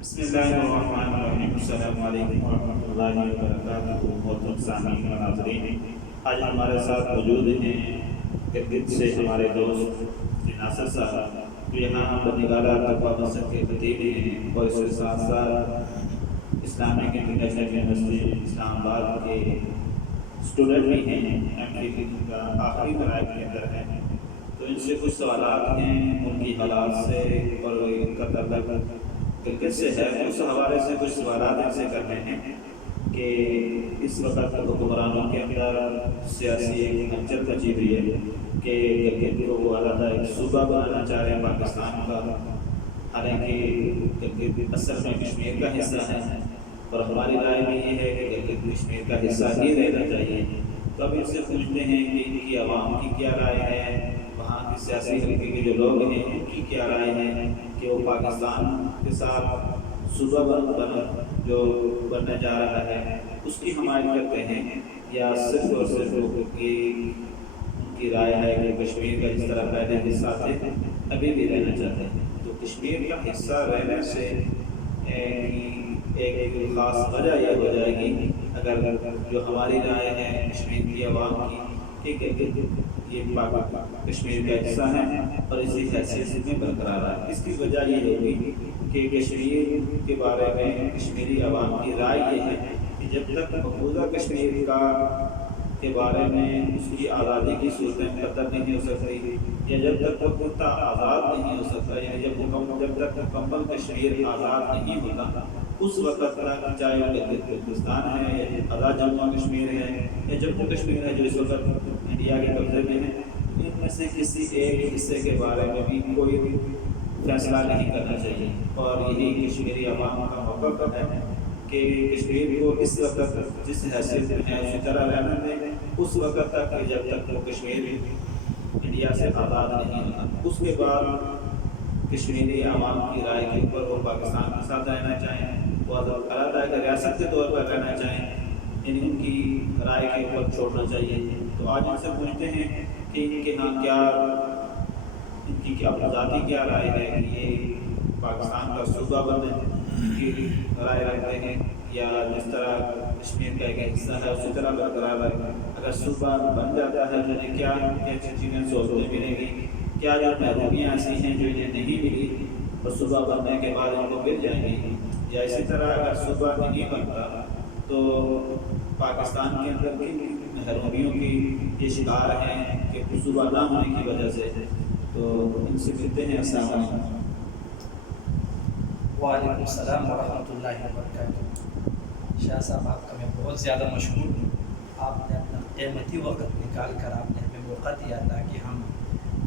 بسم اللہ الرحمن الرحیم۔ السلام علیکم ورحمۃ اللہ وبرکاتہ۔ محترم سامعین و ناظرین، آج ہمارے ساتھ موجود ہیں گلگت سے ہمارے دوست ناصر صاحب، جو یہاں بنگالہ طلبہ مسجد کے خطیب ہیں اور اس کے ساتھ ساتھ اسلامک انٹرنیشنل یونیورسٹی اسلام آباد کے اسٹوڈنٹ بھی ہیں، MPhil کا آخری مراحل کے اندر ہیں۔ تو ان سے کچھ سوالات ہیں ان کی حالات سے، اور ان کا تعلق گلگت سے ہے۔ اس حوالے سے کچھ سوالات ان سے کرنے ہیں کہ اس وقت حکمرانوں کے اندر سیاسی ایک ہلچل مچی ہوئی ہے کہ گلگت کو وہ علیحدہ ایک صوبہ بنانا چاہ رہے ہیں پاکستان کا، حالانکہ گلگت اصل میں کشمیر کا حصہ ہے، اور ہماری رائے بھی یہ ہے کہ گلگت کشمیر کا حصہ ہی رہنا چاہیے۔ تو اب ان سے پوچھتے ہیں کہ ان کی عوام کی کیا رائے ہے، وہاں کے سیاسی حلقے کے جو لوگ ہیں ان کی کیا رائے ہے کہ وہ پاکستان کے ساتھ صوبہ جو بننے جا رہا ہے اس کی حمایت کرتے ہیں، یا صرف اور صرف ان کی رائے ہے کہ کشمیر کا جس طرح پہلے حصہ تھے ابھی بھی رہنا چاہتے ہیں۔ تو کشمیر کا حصہ رہنے سے ایک خاص وجہ یہ ہو جائے گی، اگر جو ہماری رائے ہے کشمیر کی عوام کی کہ یہ کشمیر کا حصہ ہے اور اسی حیثیت میں برقرار ہے۔ اس کی وجہ یہ ہوگی کہ کشمیر کے بارے میں کشمیری عوام کی رائے یہ ہے کہ جب تک مقبوضہ کشمیر کے بارے میں اس کی آزادی کی صورتیں مقدر نہیں ہو سکتی، یا جب تک وہ خطہ آزاد نہیں ہو سکتا، یعنی جب تک مکمل کشمیر آزاد نہیں ہوتا، اس وقت تک چاہے وہ ہندوستان ہے یا آزاد جموں و کشمیر ہے یا جموں کشمیر ہے جو اس وقت انڈیا کے قبضے میں ہے، ان میں سے کسی ایک حصے کے بارے میں بھی کوئی فیصلہ نہیں کرنا چاہیے۔ اور یہی کشمیری عوام کا موقف ہے کہ کشمیر کو اس وقت جس حیثیت میں ہے اسی طرح رہنے دیں، اس وقت تک جب تک وہ کشمیر انڈیا سے آزاد نہیں ہوتا۔ اس کے بعد کشمیری عوام کی رائے کے اوپر وہ پاکستان کے ساتھ رہنا چاہیں، وہ علیحدہ ایک ریاست کے طور پر رہنا چاہیں، یعنی ان کی رائے کے اوپر چھوڑنا چاہیے۔ تو آج ان سے پوچھتے ہیں کہ ان کے ہاں کیا، ان کی کیا ذاتی کیا رائے ہے کہ یہ پاکستان کا صوبہ بنے کی رائے رکھتے ہیں، یا جس طرح کشمیر کا ایک حصہ ہے اسی طرح برقرار ہے۔ اگر صوبہ بن جاتا ہے تو انہیں کیا چیزیں سہولتیں ملیں گی، کیا جو محرومیاں ایسی ہیں جو انہیں نہیں ملی اور صوبہ بننے کے بعد ان کو مل جائیں گی، یا اسی طرح اگر صوبہ نہیں بنتا تو پاکستان کے اندر کن محرومیوں کی یہ شکار ہیں کہ صوبہ نہ ہونے کی وجہ سے۔ تو ان سے ملتے ہیں۔ السلام علیکم۔ وعلیکم السلام ورحمۃ اللہ وبرکاتہ۔ شاہ صاحب، آپ کا میں بہت زیادہ مشہور ہوں۔ آپ نے اپنا قیمتی وقت نکال کر آپ نے ہمیں موقع دیا تاکہ ہم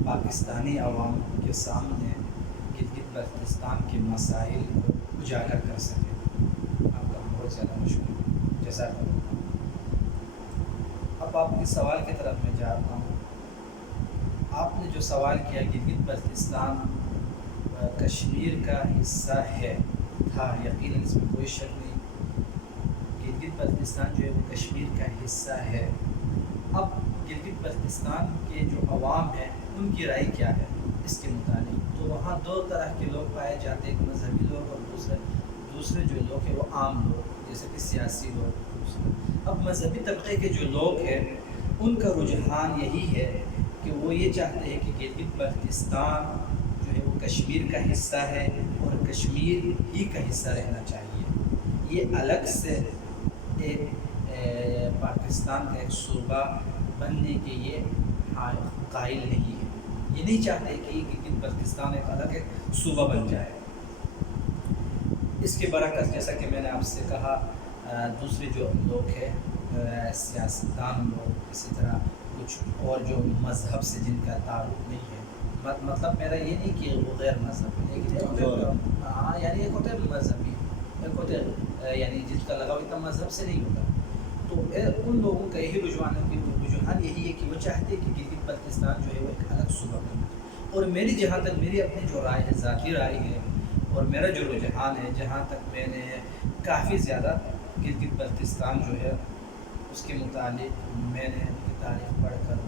پاکستانی عوام کے سامنے گلگت بلتستان کے مسائل کو اجاگر کر سکیں۔ آپ کا بہت زیادہ مشہور ہوں، جزاک اللہ۔ اب آپ کے سوال کی طرف میں جاتا ہوں۔ آپ نے جو سوال کیا گلگت بلتستان کشمیر کا حصہ ہے، تھا، یقیناً اس میں کوئی شک نہیں۔ گلگت بلتستان جو ہے وہ کشمیر کا حصہ ہے۔ اب گلگت بلتستان کے جو عوام ہیں ان کی رائے کیا ہے اس کے متعلق؟ تو وہاں دو طرح کے لوگ پائے جاتے ہیں، ایک مذہبی لوگ اور دوسرے جو لوگ ہیں وہ عام لوگ، جیسے کہ سیاسی لوگ۔ اب مذہبی طبقے کے جو لوگ ہیں ان کا رجحان یہی ہے کہ وہ یہ چاہتے ہیں کہ گلگت بلتستان جو ہے وہ کشمیر کا حصہ ہے اور کشمیر ہی کا حصہ رہنا چاہیے۔ یہ الگ سے ایک پاکستان کا ایک صوبہ بننے کے یہ قائل نہیں ہے۔ یہ نہیں چاہتے کہ گلگت بلتستان ایک الگ ایک صوبہ بن جائے۔ اس کے برعکس جیسا کہ میں نے آپ سے کہا، دوسرے جو لوگ ہیں سیاستدان لوگ، اسی طرح کچھ اور جو مذہب سے جن کا تعلق نہیں ہے، مطلب میرا یہ نہیں کہ وہ غیر مذہب ہے، لیکن ہاں یعنی ایک ہوتا ہے مذہبی، ایک ہوتا ہے یعنی جس کا لگاؤ اتنا مذہب سے نہیں ہوتا، تو ان لوگوں کا یہی رجحان یہی ہے کہ وہ چاہتے ہیں کہ گلگت بلتستان جو ہے وہ ایک الگ صوبہ بنے۔ اور میری جہاں تک میری اپنی جو رائے ہے، ذاتی رائے ہے، اور میرا جو رجحان ہے، جہاں تک میں نے کافی زیادہ گلگت بلتستان جو ہے اس کے متعلق میں نے ان کی تاریخ پڑھ کر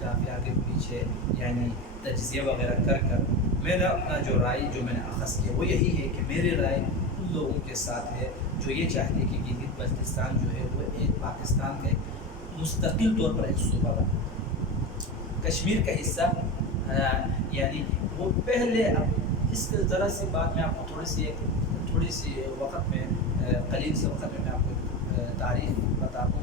کافی آگے پیچھے یعنی تجزیہ وغیرہ کر میں نے اپنا جو رائے جو میں نے اخذ کیا وہ یہی ہے کہ میری رائے ان ان لوگوں کے ساتھ ہے جو یہ چاہتے کہ گلگت بلتستان جو ہے وہ ایک پاکستان کا ایک مستقل طور پر ایک صوبہ بنا۔ کشمیر کا حصہ یعنی وہ پہلے، اس ذرا سی بات میں آپ کو تھوڑی سی وقت میں قلیل سے وقت میں آپ کو تاریخ بتا دوں۔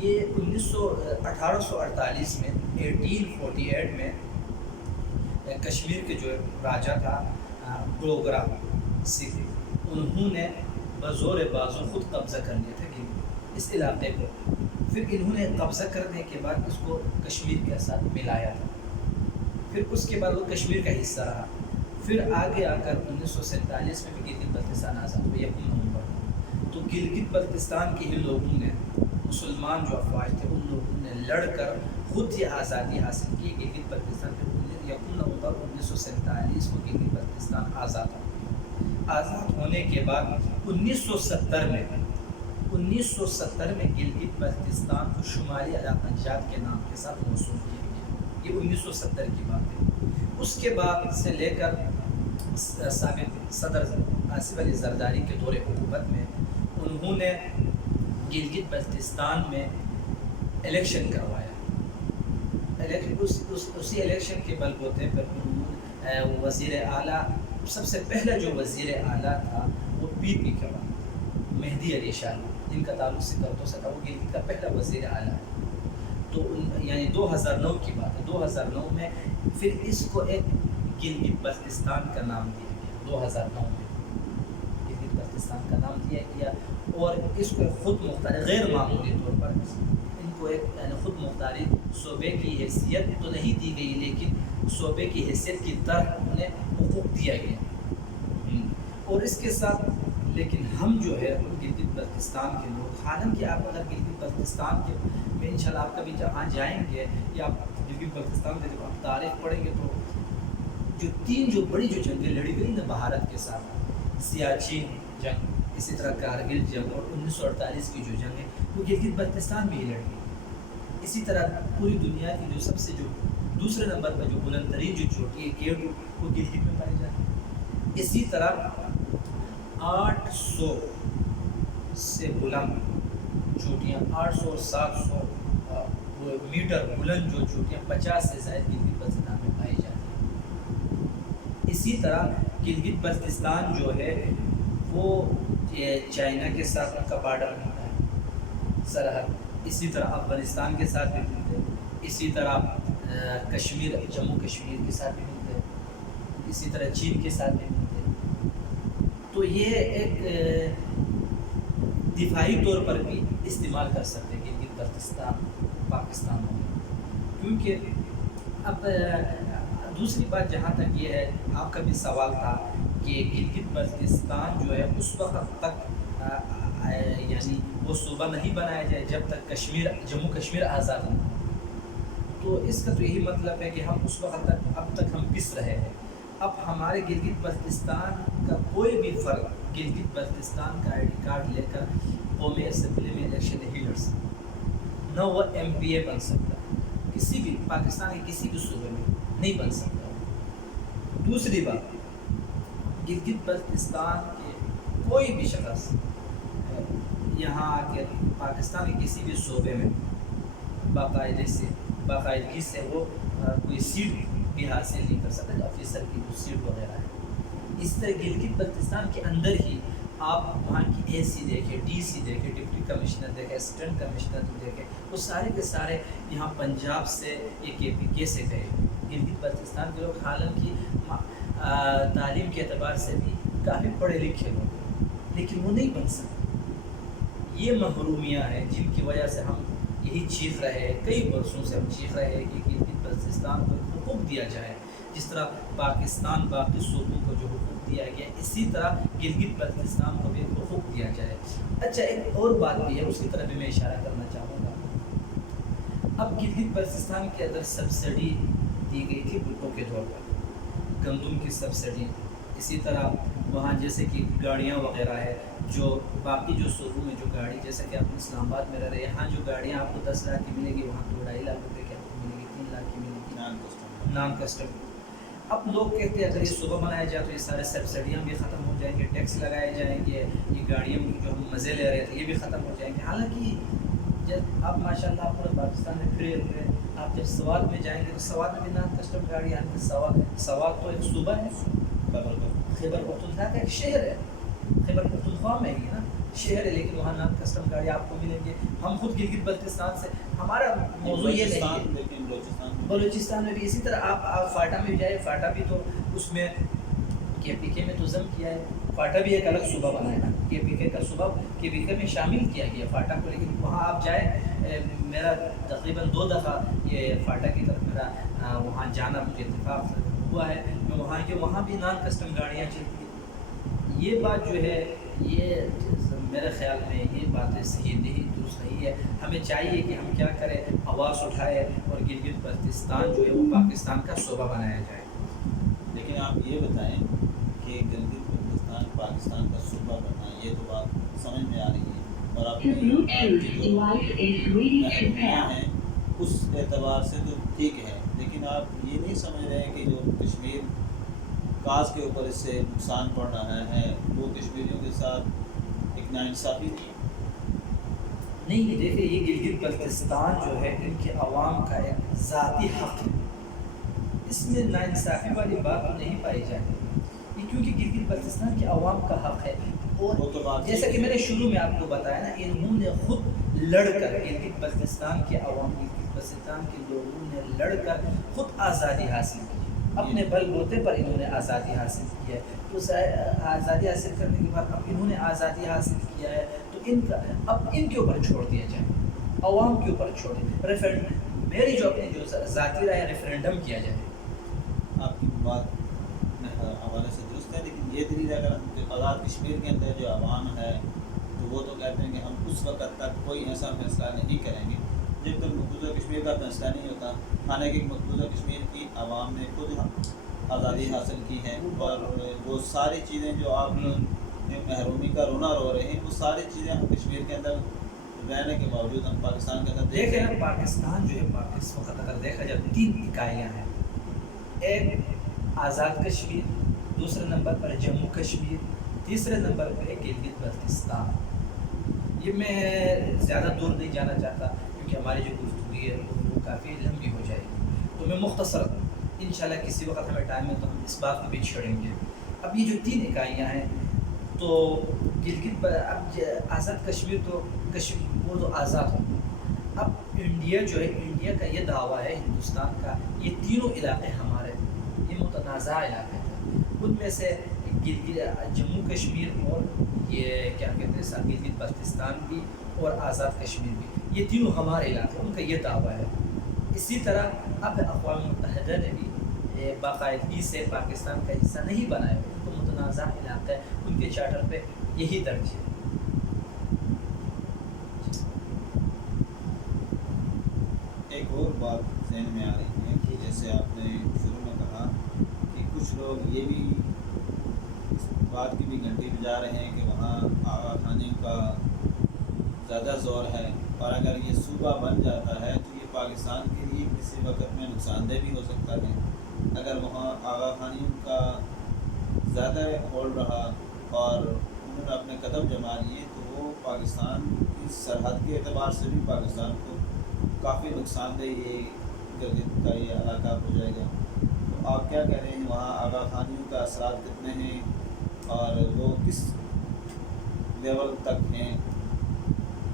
یہ 1848 میں 1848 میں کشمیر کے جو راجا تھا ڈوگرا سکھ، انہوں نے بزور بازو خود قبضہ کر لیا تھا اس علاقے کو۔ پھر انہوں نے قبضہ کرنے کے بعد اس کو کشمیر کے ساتھ ملایا تھا، پھر اس کے بعد وہ کشمیر کا حصہ رہا۔ پھر آگے آ کر 1947 میں بھی گلگت بلتستان آزاد ہوئی 1 نومبر۔ تو گلگت بلتستان کے ہی لوگوں نے، مسلمان جو افواج تھے ان لوگوں نے لڑ کر خود یہ آزادی حاصل کی گلگت بلتستان کے 1 نومبر 1947 کو گلگت بلتستان آزاد ہوا۔ آزاد ہونے کے بعد 1970 میں گلگت بلتستان کو شمالی علاقہ جات کے نام کے ساتھ موسوم کیا گیا۔ یہ 1970 کی بات ہے۔ اس کے بعد سے لے کر سابق صدر آصف علی زرداری کے دور حکومت میں انہوں نے گلگت بلتستان میں الیکشن کروایا۔ اسی الیکشن کے بل بوتے پر انہوں وزیر اعلیٰ، سب سے پہلا جو وزیر اعلیٰ تھا وہ پی پی کا مہدی علی شاہ، جن کا تعلق سکردو سے تھا، وہ گلگت کا پہلا وزیر اعلیٰ ہے۔ تو یعنی 2009 کی بات ہے۔ 2009 میں پھر اس کو ایک گلگت بلتستان کا نام دیا گیا۔ 2009 میں گلگت بلتستان کا نام دیا گیا اور اس کو خود مختار غیر معمولی طور پر ان کو ایک یعنی خود مختاری صوبے کی حیثیت تو نہیں دی گئی، لیکن صوبے کی حیثیت کی طرح انہیں حقوق دیا گیا۔ اور اس کے ساتھ لیکن ہم جو ہے گلگت بلتستان کے لوگ، حالانکہ آپ اگر گلگت بلتستان کے میں انشاءاللہ آپ کبھی جہاں جائیں گے یا آپ گلگت بلتستان کے جب آپ تاریخ پڑھیں گے تو جو 3 بڑی جو جنگیں لڑی گئی نا بھارت کے ساتھ، سیاچین جنگ، اسی طرح کارگل جنگ اور 1948 کی جو جنگ ہے وہ گلگت بلتستان میں ہی لڑی گئی۔ اسی طرح پوری دنیا کی جو سب سے جو دوسرے نمبر پر جو بلند ترین جو چوٹی ہے کیٹو، وہ گلگت میں پائی جاتی ہے۔ اسی طرح 800 سے بلند چوٹیاں، 800 اور 700 میٹر بلند جو چوٹیاں 50 سے زائد گلگت بلتستان میں پائی جاتی ہیں۔ اسی طرح گلگت بلتستان جو ہے وہ چائنا کے ساتھ ان کا بارڈر ہوتا ہے، سرحد، اسی طرح افغانستان کے ساتھ بھی ملتے ہیں، اسی طرح کشمیر، جموں کشمیر کے ساتھ بھی ملتے ہیں، اسی طرح چین کے ساتھ بھی ملتے ہیں۔ تو یہ ایک دفاعی طور پر بھی استعمال کر سکتے ہیں گلگت بلتستان پاکستان میں، کیونکہ اب دوسری بات جہاں تک یہ ہے، آپ کا بھی سوال تھا کہ گلگت بلتستان جو ہے اس وقت تک یعنی وہ صوبہ نہیں بنایا جائے جب تک جموں کشمیر آزاد نہ ہو۔ تو اس کا تو یہی مطلب ہے کہ ہم اس وقت تک اب تک ہم پس رہے ہیں۔ اب ہمارے گلگت بلتستان کا کوئی بھی فرد گلگت بلتستان کا آئی ڈی کارڈ لے کر قومی اسمبلی میں الیکشن نہیں لڑ سکتا، نہ وہ ایم پی اے بن سکتا، کسی بھی پاکستان کے کسی بھی صوبے میں نہیں بن سکتا۔ دوسری بات، گلگت بلتستان کے کوئی بھی شخص یہاں آ کے پاکستان کے کسی بھی صوبے میں باقاعدگی سے وہ کوئی سیٹ بھی حاصل نہیں کر سکتا، آفیسر کی جو سیٹ وغیرہ ہے۔ اس طرح گلگت بلتستان کے اندر ہی آپ وہاں کی اے سی دیکھیں، ڈی سی دیکھیں، ڈپٹی کمشنر دیکھیں، اسسٹنٹ کمشنر دیکھیں، وہ سارے کے سارے یہاں پنجاب سے یا کے پی کے سے گئے۔ گلگت بلتستان کے لوگ حالانکہ تعلیم کے اعتبار سے بھی کافی پڑھے لکھے لوگ، لیکن وہ نہیں بن سکتے۔ یہ محرومیاں ہیں جن کی وجہ سے ہم یہی چیخ رہے ہیں، کئی برسوں سے ہم چیخ رہے ہیں کہ گلگت بلتستان کو حقوق دیا جائے، جس طرح پاکستان باقی صوبوں کو جو حقوق دیا گیا اسی طرح گلگت بلتستان کو بھی حقوق دیا جائے۔ اچھا، ایک اور بات بھی ہے، اس کی طرف بھی میں اشارہ کرنا چاہوں گا۔ اب گلگت بلتستان کے اندر سبسڈی دی گئی تھی بھٹو کے طور پر، گندم کی سبسڈی، اسی طرح وہاں جیسے کہ گاڑیاں وغیرہ ہے، جو باقی جو صوبوں میں جو گاڑی، جیسے کہ آپ اسلام آباد میں رہ رہے ہیں، یہاں جو گاڑیاں آپ کو 10 لاکھ کی ملے گی، وہاں 2-2.5 لاکھ روپے کی آپ کو ملے گی، 3 لاکھ کی ملے گی، نان کسٹم۔ اب لوگ کہتے ہیں اگر یہ صوبہ بنایا جائے تو یہ سارے سبسڈیاں بھی ختم ہو جائیں گے، ٹیکس لگائے جائیں گے، یہ گاڑیوں کی جو ہم مزے لے رہے تھے یہ بھی ختم ہو جائیں گے۔ حالانکہ جب آپ ماشاء اللہ پورے پاکستان میں پھرے ہوئے، آپ جب سوات میں جائیں گے تو سوات میں بھی نان کسٹم گاڑی آئیں گی۔ سوات تو ایک صوبہ ہے، خیبر پختونخوا کا ایک شہر ہے، خیبر پختونخوا میں ہی ہے نا شہر ہے، لیکن وہاں نان کسٹم گاڑی آپ کو ملیں گے۔ ہم خود گلگت بلتستان سے، ہمارا موضوع یہ نہیں ہے، لیکن بلوچستان میں بھی اسی طرح آپ فاٹا میں بھی جائے، فاٹا بھی تو اس میں کے پی کے میں تو ضم کیا ہے، فاٹا بھی ایک الگ صوبہ بنایا نا، کے پی کے کا صوبہ کے پی کے میں شامل کیا گیا فاٹا کو، لیکن وہاں آپ جائیں، میرا تقریباً 2 دفعہ یہ فاٹا کی طرف میرا وہاں جانا مجھے اتفاق ہوا ہے، میں وہاں کے وہاں بھی نان کسٹم گاڑیاں چلتی ہیں۔ یہ بات جو ہے یہ میرے خیال میں یہ باتیں صحیح نہیں، درست نہیں ہے۔ ہمیں چاہیے کہ ہم کیا کریں، آواز اٹھائے اور گلگت بلتستان جو ہے وہ پاکستان کا صوبہ بنایا جائے۔ لیکن آپ یہ بتائیں کہ گلگت بلتستان پاکستان کا صوبہ بننا، یہ تو بات سمجھ میں آ رہی ہے، اور آپ کی جو محرومیاں ہیں اس اعتبار سے تو ٹھیک ہے، لیکن آپ یہ نہیں سمجھ رہے ہیں کہ جو کشمیر کاز کے اوپر اس سے نقصان پڑ رہا ہے وہ کشمیریوں کے ساتھ ایک ناانصافی نہیں ہے؟ نہیں دیکھیں، یہ گلگت بلتستان جو ہے ان کے عوام کا ایک ذاتی حق ہے، اس میں ناانصافی والی بات تو نہیں پائی جائے گی، یہ کیونکہ گلگت بلتستان کے عوام کا حق ہے۔ اور جیسا کہ میں نے شروع میں آپ کو بتایا نا، انہوں نے خود لڑ کر، گلگت بلتستان کے عوام، گلگت بلتستان کے لوگوں نے لڑ کر خود آزادی حاصل کی، اپنے بل بوتے پر انہوں نے آزادی حاصل کی ہے۔ تو آزادی حاصل کرنے کے بعد اب انہوں نے آزادی حاصل کیا ہے تو اب ان کے اوپر چھوڑ دیا جائے، عوام کے اوپر چھوڑ دیا، میری جو اپنی جو ذاتی رائے ریفرینڈم کیا جائے۔ آپ کی بات حوالے سے درست ہے، لیکن یہ دلیل اگر آزاد کشمیر کے اندر جو عوام ہے تو وہ تو کہتے ہیں کہ ہم اس وقت تک کوئی ایسا فیصلہ نہیں کریں گے جب تک مقبوضہ کشمیر کا فیصلہ نہیں ہوتا۔ حالانکہ مقبوضہ کشمیر کی عوام نے خود آزادی حاصل کی ہے، اور وہ ساری چیزیں جو آپ محرومی کا رونا رو رہے ہیں وہ ساری چیزیں ہم کشمیر کے اندر رہنے کے باوجود ہم پاکستان کے اندر دیکھیں نا، پاکستان جو ہے اس وقت اگر دیکھا جائے 3 اکائیاں ہیں، ایک آزاد کشمیر، دوسرے نمبر پر جموں کشمیر، تیسرے نمبر پر ہے گلگت بلتستان۔ یہ میں زیادہ دور نہیں جانا چاہتا کیونکہ ہماری جو گفتگو ہے وہ کافی لمبی ہو جائے گی، تو میں مختصر انشاءاللہ کسی وقت ہمیں ٹائم ہے تو ہم اس بات کو بھی چھیڑیں گے۔ اب یہ جو 3 اکائیاں ہیں تو گلگت اب آزاد کشمیر تو وہ تو آزاد ہو، اب انڈیا جو ہے، انڈیا کا یہ دعویٰ ہے ہندوستان کا، یہ تینوں علاقے ہمارے تھے، یہ متنازع علاقے تھے، ان میں سے جموں کشمیر اور یہ کیا کہتے ہیں گلگت بلتستان بھی اور آزاد کشمیر بھی، یہ تینوں ہمارے علاقے، ان کا یہ دعویٰ ہے۔ اسی طرح اب اقوام متحدہ نے بھی باقاعدگی سے پاکستان کا حصہ نہیں بنایا، ان کو متنازع علاقے ان کے چارٹر پہ یہی درج ہے۔ ایک اور بات ذہن میں آ رہی ہے کہ جیسے آپ نے شروع میں کہا کہ کچھ لوگ یہ بھی اس بات کی بھی گھنٹی بجا رہے ہیں کہ وہاں آغا خانی کا زیادہ زور ہے، اور اگر یہ صوبہ بن جاتا ہے تو یہ پاکستان کے لیے کسی وقت میں نقصان دہ بھی ہو سکتا ہے۔ اگر وہاں آغا خانی کا زیادہ ہولڈ رہا اور انہوں نے اپنے قدم جما لیے تو وہ پاکستان کی سرحد کے اعتبار سے بھی پاکستان کو کافی نقصان دہ یہ گلگت کا یہ علاقہ ہو جائے گا۔ تو آپ کیا کہہ رہے ہیں، وہاں آغا خانیوں کا اثرات کتنے ہیں اور وہ کس لیول تک ہیں؟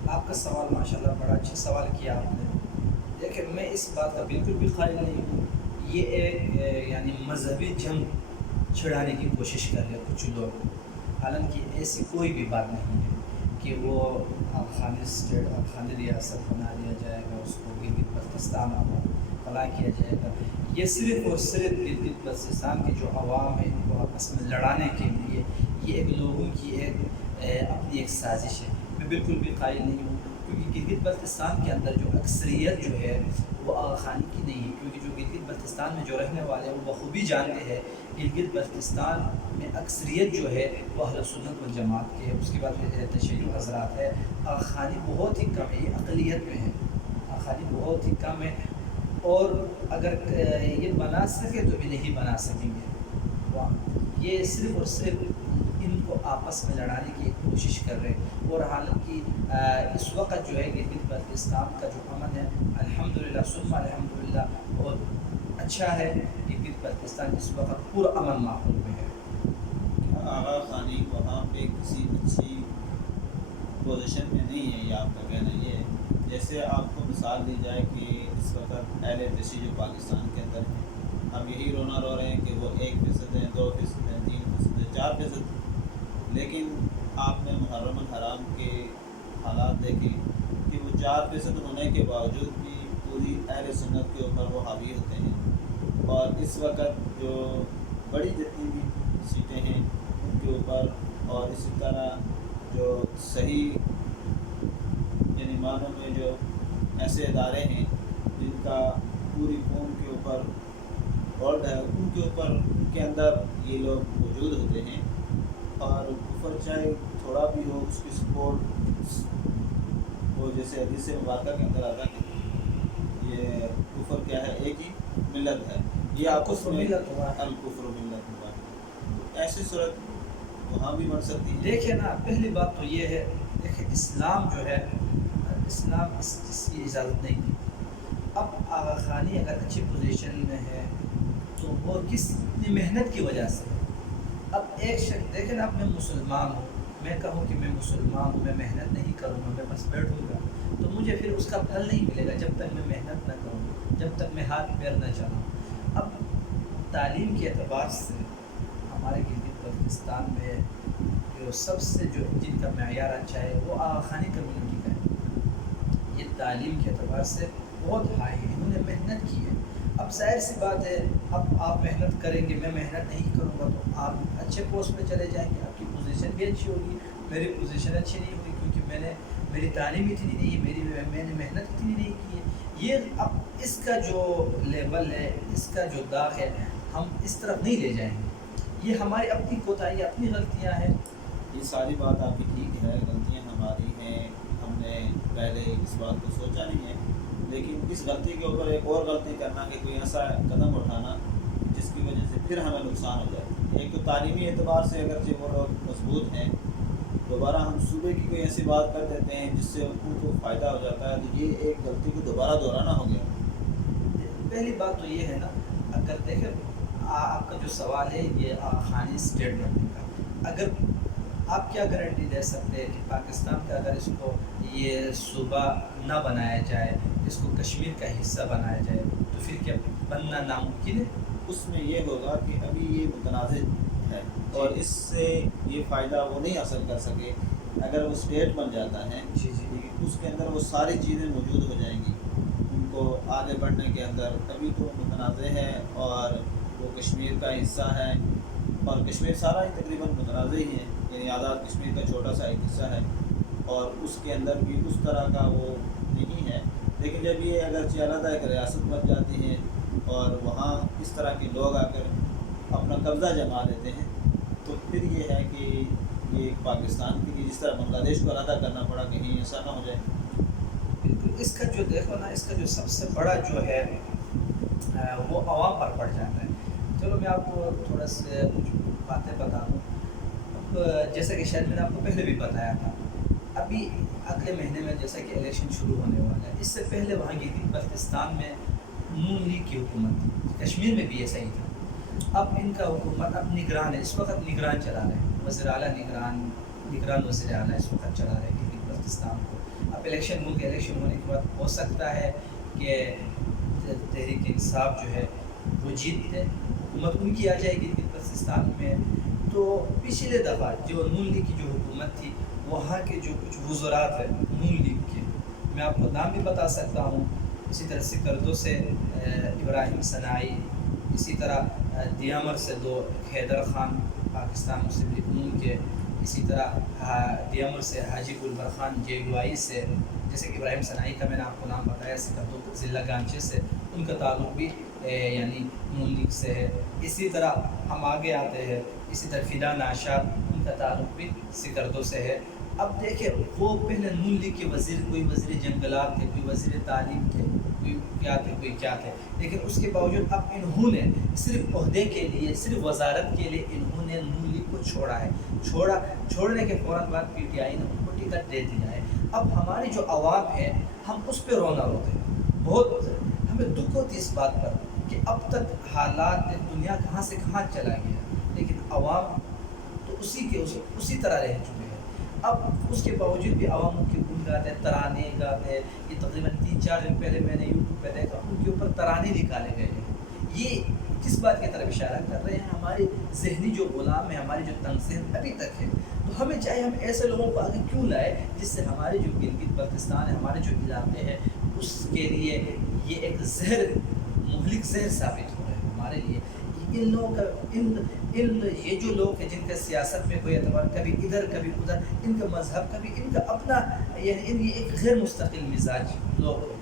آپ کا سوال ماشاءاللہ بڑا اچھا سوال کیا آپ نے۔ دیکھیں، میں اس بات کا بالکل بھی قائل نہیں ہوں، یہ ایک یعنی مذہبی جنگ چھڑانے کی کوشش کر رہے کچھ لوگ، حالانکہ ایسی کوئی بھی بات نہیں ہے کہ وہ افغانی اسٹیٹ، افغانی ریاست بنا دیا جائے گا، اس کو گلگت بلتستان فلاں کیا جائے گا۔ یہ صرف اور صرف گلگت بلتستان کے جو عوام ہیں ان کو آپس میں لڑانے کے لیے یہ ایک لوگوں کی اپنی ایک سازش ہے۔ میں بالکل بھی قائل نہیں ہوں، کیونکہ گلگت بلتستان کے اندر جو اکثریت جو ہے وہ آغا خانی کی نہیں ہے، کیونکہ جو گلگت بلتستان میں جو رہنے والے ہیں وہ بخوبی جانتے ہیں گلگت بلتستان میں اکثریت جو ہے وہ اہل سنت والجماعت کے ہے، اس کے بعد تشیع حضرات ہے، آغا خانی بہت ہی کم ہے، یہ اقلیت میں ہے، آغا خانی بہت ہی کم ہے۔ اور اگر یہ بنا سکے تو بھی نہیں بنا سکیں گے. یہ صرف اور صرف ان کو آپس میں لڑانے کی کوشش کر رہے ہیں. اور حالانکہ اس وقت جو ہے گلگت بلتستان کا جو امن ہے الحمدللہ ثم الحمدللہ بہت اچھا ہے. گلگت بلتستان اس وقت پورا امن ماحول میں ہے. آغا خانی وہاں پہ کسی اچھی پوزیشن میں نہیں ہے، یہ آپ کا کہنا یہ ہے. جیسے آپ کو مثال دی جائے کہ اس وقت اہل تشیع جو پاکستان کے اندر ہیں، ہم یہی رونا رو رہے ہیں کہ وہ 1% ہیں، 2% ہیں، 3% ہیں، 4%. لیکن آپ نے محرم الحرام کے حالات دیکھے کہ وہ 4% ہونے کے باوجود بھی پوری اہل سنت کے اوپر وہ حاوی ہوتے ہیں. اور اس وقت جو بڑی جتنی بھی سیٹیں ہیں ان کے اوپر، اور اسی طرح جو صحیح یعنی معنوں میں جو ایسے ادارے ہیں جن کا پوری قوم کے اوپر ہولڈ ہے، ان کے اوپر ان کے اندر یہ لوگ موجود ہوتے ہیں. اور کفر چاہے تھوڑا بھی ہو اس کی سپورٹ وہ جیسے حدیث مبارکہ کے اندر آتا ہے کہ یہ کفر کیا ہے، ایک ہی ملت ہے، یہ آپس میں الکفر ملت ہوا. ایسی صورت وہاں بھی بن سکتی ہے. دیکھیں نا، پہلی بات تو یہ ہے، دیکھیں اسلام جو ہے، اسلام اس چیز کی اجازت نہیں دی. اب آغا خانی اگر اچھی پوزیشن میں ہے تو وہ کس محنت کی وجہ سے. اب ایک شخص دیکھیں نا، اب میں مسلمان ہوں، میں کہوں کہ میں مسلمان ہوں، میں محنت نہیں کروں گا، میں بس بیٹھوں گا، تو مجھے پھر اس کا پھل نہیں ملے گا جب تک میں محنت نہ کروں، جب تک میں ہاتھ پیر نہ چلاؤں. اب تعلیم کے اعتبار سے ہمارے گلگت بلتستان میں جو سب سے جو جن کا معیار اچھا ہے وہ آغا خانی کمیونٹی کا ہے. یہ تعلیم کے اعتبار سے بہت ہائی ہے، انہوں نے محنت کی ہے. اب ظاہر سی بات ہے، اب آپ محنت کریں گے، میں محنت نہیں کروں گا تو آپ اچھے پوسٹ پہ چلے جائیں گے، آپ کی پوزیشن بھی اچھی ہوگی، میری پوزیشن اچھی نہیں ہوگی کیونکہ میری تعلیم اتنی نہیں ہے، میں نے محنت اتنی نہیں کی ہے. یہ اب اس کا جو لیول ہے، اس کا جو داغ ہے، ہم اس طرف نہیں لے جائیں گے. یہ ہماری اپنی کوتاہی، اپنی غلطیاں ہیں. یہ ساری بات آپ کی ٹھیک ہے، غلطیاں ہماری ہیں، ہم نے پہلے اس بات کو سوچا نہیں ہے. لیکن اس غلطی کے اوپر ایک اور غلطی کرنا کہ کوئی ایسا قدم اٹھانا جس کی وجہ سے پھر ہمیں نقصان ہو جائے. ایک تو تعلیمی اعتبار سے اگرچہ وہ لوگ مضبوط ہیں، دوبارہ ہم صوبے کی کوئی ایسی بات کر دیتے ہیں جس سے ان کو فائدہ ہو جاتا ہے، تو یہ ایک غلطی کو دوبارہ دہرانا ہو گیا. پہلی بات تو یہ ہے نا، اگر دیکھیں آپ کا جو سوال ہے یہ آغا خانی اسٹیٹ بننے کا، اگر آپ کیا گارنٹی دے سکتے ہیں کہ پاکستان کا اگر اس کو یہ صوبہ نہ بنایا جائے، اس کو کشمیر کا حصہ بنایا جائے تو پھر کیا بننا ناممکن ہے؟ اس میں یہ ہوگا کہ ابھی یہ متنازع ہے اور اس سے یہ فائدہ وہ نہیں حاصل کر سکے. اگر وہ اسٹیٹ بن جاتا ہے جی اس کے اندر وہ ساری چیزیں موجود ہو جائیں گی ان کو آگے بڑھنے کے اندر. ابھی تو متنازع ہے اور وہ کشمیر کا حصہ ہے، اور کشمیر سارا ہی تقریباً متنازع ہی ہے، یعنی آزاد کشمیر کا چھوٹا سا ایک حصہ ہے اور اس کے اندر بھی اس طرح کا وہ نہیں ہے. لیکن جب یہ اگرچہ علیحدہ ایک ریاست بن جاتی ہے اور وہاں اس طرح کے لوگ آ کر اپنا قبضہ جما لیتے ہیں تو پھر یہ ہے کہ یہ پاکستان کے لیے جس طرح بنگلہ دیش کو علیحدہ کرنا پڑا، کہیں ایسا نہ ہو جائے. بالکل. اس کا جو دیکھو نا، اس کا جو سب سے بڑا جو ہے وہ عوام پر پڑ جاتا ہے. چلو میں آپ کو تھوڑا سے کچھ باتیں بتا دوں. اب جیسا کہ شاید میں نے آپ کو پہلے بھی بتایا تھا، ابھی اگلے مہینے میں جیسا کہ الیکشن شروع ہونے والا ہے، اس سے پہلے وہاں گلگت بلتستان میں نون لیگ کی حکومت تھی، کشمیر میں بھی ایسا ہی تھا. اب ان کا حکومت اب نگران ہے، اس وقت نگران چلا رہے ہیں، وزیر اعلیٰ نگران وزیر اعلیٰ اس وقت چلا رہے ہیں گلگت بلتستان کو. اب الیکشن ہو گیا، الیکشن ہونے کے بعد ہو سکتا ہے کہ تحریک انصاف جو ہے وہ جیت دے، حکومت ان کی آ جائے گی گلگت بلتستان میں. تو پچھلے دفعہ جو نون لیگ کی جو حکومت تھی، وہاں کے جو کچھ وزرات ہیں نون لیگ کے، میں آپ کو نام بھی بتا سکتا ہوں. اسی طرح سکردو سے ابراہیم صناعی، اسی طرح دیامر سے دو حیدر خان پاکستان مسلم لیگ نون کے، اسی طرح دیامر سے حاجی گلبر خان JUI سے، جیسے کہ ابراہیم صناعی کا میں نے آپ کو نام بتایا، سکردو ضلع گانچے سے، ان کا تعلق بھی یعنی نون لیگ سے ہے. اسی طرح ہم آگے آتے ہیں، اسی طرح فدا ناشاد، ان ان کا تعلق بھی سکردو سے ہے۔ اب دیکھیں وہ پہلے نون لیگ کے وزیر، کوئی وزیر جنگلات تھے، کوئی وزیر تعلیم تھے، کوئی کیا تھے، کوئی کیا تھے، لیکن اس کے باوجود اب انہوں نے صرف عہدے کے لیے، صرف وزارت کے لیے انہوں نے نون لیگ کو چھوڑا ہے۔ چھوڑنے کے فوراً بعد پی ٹی آئی نے ان کو ٹکٹ دے دیا ہے۔ اب ہماری جو عوام ہے ہم اس پہ رونا روتے ہیں، بہت ہمیں دکھ ہوتی ہے اس بات پر کہ اب تک حالات دنیا کہاں سے کہاں چلا گیا، لیکن عوام تو اسی طرح رہ چکے ہیں۔ اب اس کے باوجود بھی عوام ان کے گن گاتے ہیں، ترانے گاتے ہیں۔ یہ تقریباً 3-4 دن پہلے میں نے یوٹیوب پہ دیکھا، ان کے اوپر ترانے نکالے گئے ہیں۔ یہ کس بات کی طرف اشارہ کر رہے ہیں؟ ہمارے ذہنی جو غلام ہے، ہماری جو تنظیم ابھی تک ہے، تو ہمیں چاہیے ہم ایسے لوگوں کو آگے کیوں لائے جس سے ہمارے جو گلگت بلتستان ہے، ہمارے جو علاقے ہیں، اس کے لیے یہ ایک زہر، مہلک زہر ثابت ہو رہے ہیں ہمارے لیے۔ ان لوگوں کا یہ جو لوگ ہیں جن کا سیاست میں کوئی اعتبار، کبھی ادھر کبھی ادھر، ان کا مذہب کبھی ان کا اپنا، یعنی یہ ایک غیر مستقل مزاج لوگ ہیں۔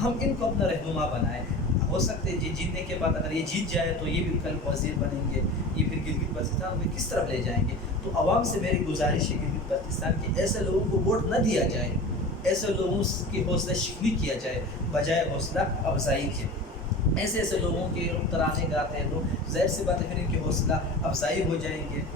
ہم ان کو اپنا رہنما بنائیں۔ ہو سکتے ہیں جیتنے کے بعد اگر یہ جیت جائے تو یہ بھی کل وزیر بنیں گے، یہ پھر گلگت بلتستان میں کس طرف لے جائیں گے؟ تو عوام سے میری گزارش ہے گلگت بلتستان کی ایسے لوگوں کو ووٹ نہ دیا جائے، ایسے لوگوں کی حوصلہ شکنی کیا جائے بجائے حوصلہ افزائی کے۔ ایسے لوگوں کے ترانے گاتے ہیں لوگ، ظاہر سی بات ہے پھر ان کی حوصلہ افزائی ہو جائیں گے،